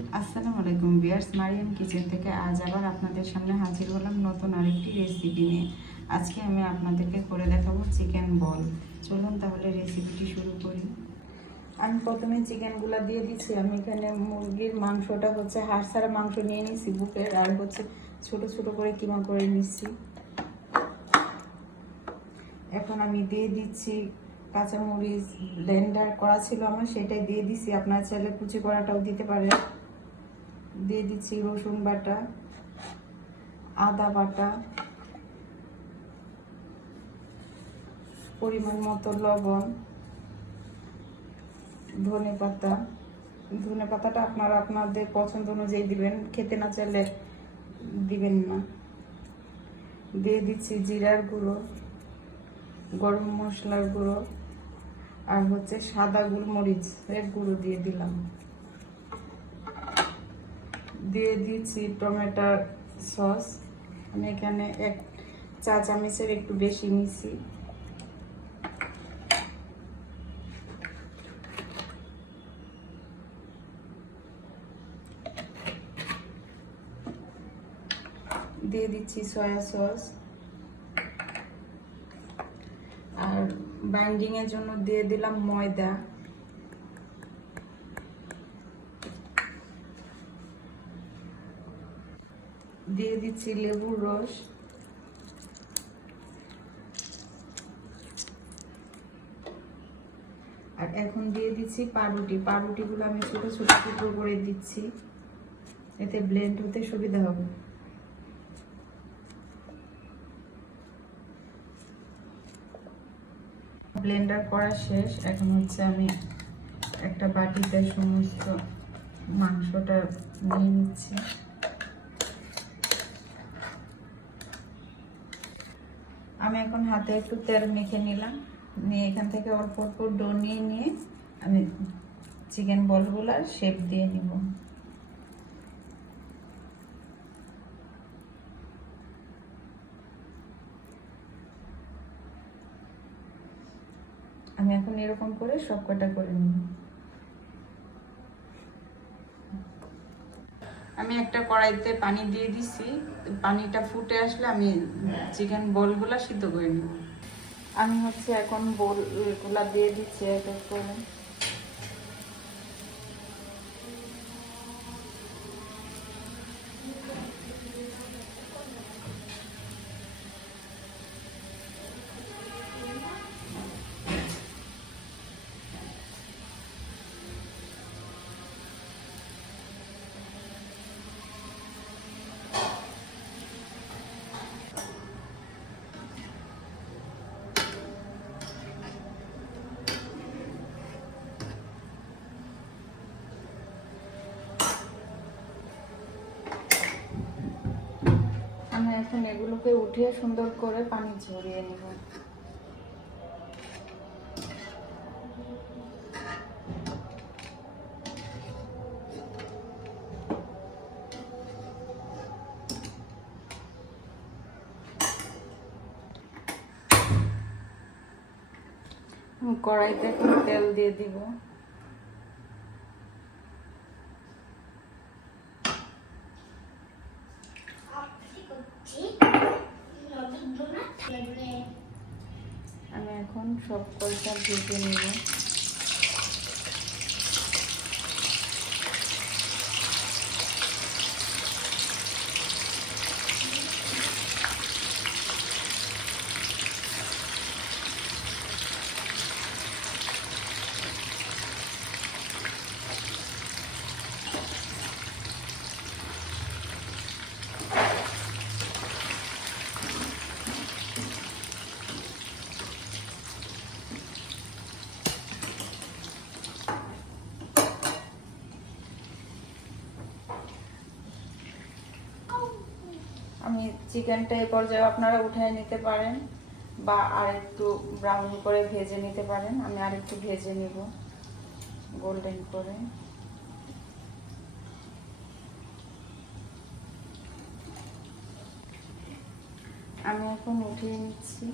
আসসালামু আলাইকুম viewers, Mariam kitchen থেকে আজ আবার আপনাদের সামনে হাজির হলাম নতুন আরেকটি রেসিপি নিয়ে। আজকে আমি আপনাদেরকে করে দেখাবো চিকেন বল। চলুন তাহলে রেসিপিটি শুরু করি। আমি প্রথমে চিকেনগুলো দিয়ে দিচ্ছি। আমি এখানে মুরগির মাংসটা হচ্ছে হাড় ছাড়া মাংস নিয়ে নিচ্ছি বুকের, আর হচ্ছে ছোট ছোট করে কিমা করে নিচ্ছি। এখন আমি দিয়ে দিচ্ছি কাঁচামরিচ, ব্লেন্ডার করা ছিল আমার, সেটাই দিয়ে দিচ্ছি। আপনার চাইলে কুচি করাটাও দিতে পারেন। দিয়ে দিচ্ছি রসুন বাটা, আদা বাটা, পরিমাণ মতো লবণ, ধনে পাতাটা আপনারা আপনাদের পছন্দ অনুযায়ী দিবেন, খেতে না চাইলে দিবেন না। দিয়ে দিচ্ছি জিরার গুঁড়ো, গরম মশলার গুঁড়ো, আর হচ্ছে সাদা গোলমরিচের গুঁড়ো দিয়ে দিলাম। দিয়ে দিচ্ছি টমেটোর সস। আমি এখানে 1 চা চামচের একটু বেশি নিচ্ছি। দিয়ে দিচ্ছি সয়া সস, আর বাইন্ডিং এর জন্য দিয়ে দিলাম ময়দা। দিয়ে দিচ্ছি লেবুর রস, আর এখন দিয়ে দিচ্ছি পাউরুটিগুলো আমি ছোট ছোট টুকরো করে দিচ্ছি, এতে ব্লেন্ড হতে সুবিধা হবে। ব্লেন্ডার করা শেষ। এখন হচ্ছে আমি একটা বাটিতে সমস্ত মাংসটা নিয়ে নিচ্ছি। আমি এখন হাতে একটু তেল মেখে নিলাম, নিয়ে এখান থেকে অল্প অল্প ডো নিয়ে আমি চিকেন বলগুলার শেপ দিয়ে নিব। আমি এখন এরকম করে সব কটা করে নিব। আমি একটা কড়াইতে পানি দিয়ে দিছি, পানিটা ফুটে আসলে আমি চিকেন বলগুলা সিদ্ধ করে নিব। আমি হচ্ছে এখন বলগুলা দিয়ে দিচ্ছি এক এক করে। আমি এখন এগুলোকে উঠিয়ে সুন্দর করে পানি ঝরিয়ে নেব। কড়াইতে এখন তেল দিয়ে দিব। আমি এখন সব কয়টা ভেজে নেব। আমি চিকেনটা এই পর্যায়ে আপনারা উঠিয়ে নিতে পারেন বা আরেকটু ব্রাউন করে ভেজে নিতে পারেন। আমি আরেকটু ভেজে নিব গোল্ডেন করে। আমি এখন উঠিয়ে নিচ্ছি।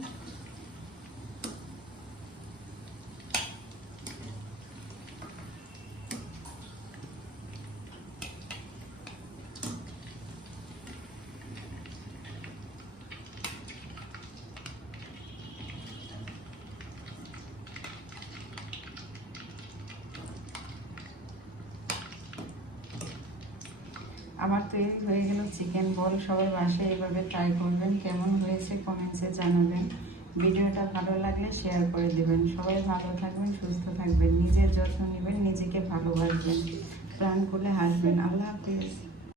আমার তৈরি হয়ে গেল চিকেন বল। সবাই বাসায় এভাবে ট্রাই করবেন, কেমন হয়েছে কমেন্টসে জানাবেন। ভিডিওটা ভালো লাগলে শেয়ার করে দেবেন। সবাই ভালো থাকবেন, সুস্থ থাকবেন, নিজের যত্ন নেবেন, নিজেকে ভালোবাসবেন, প্রাণ খুলে হাসবেন। আল্লাহ হাফিজ।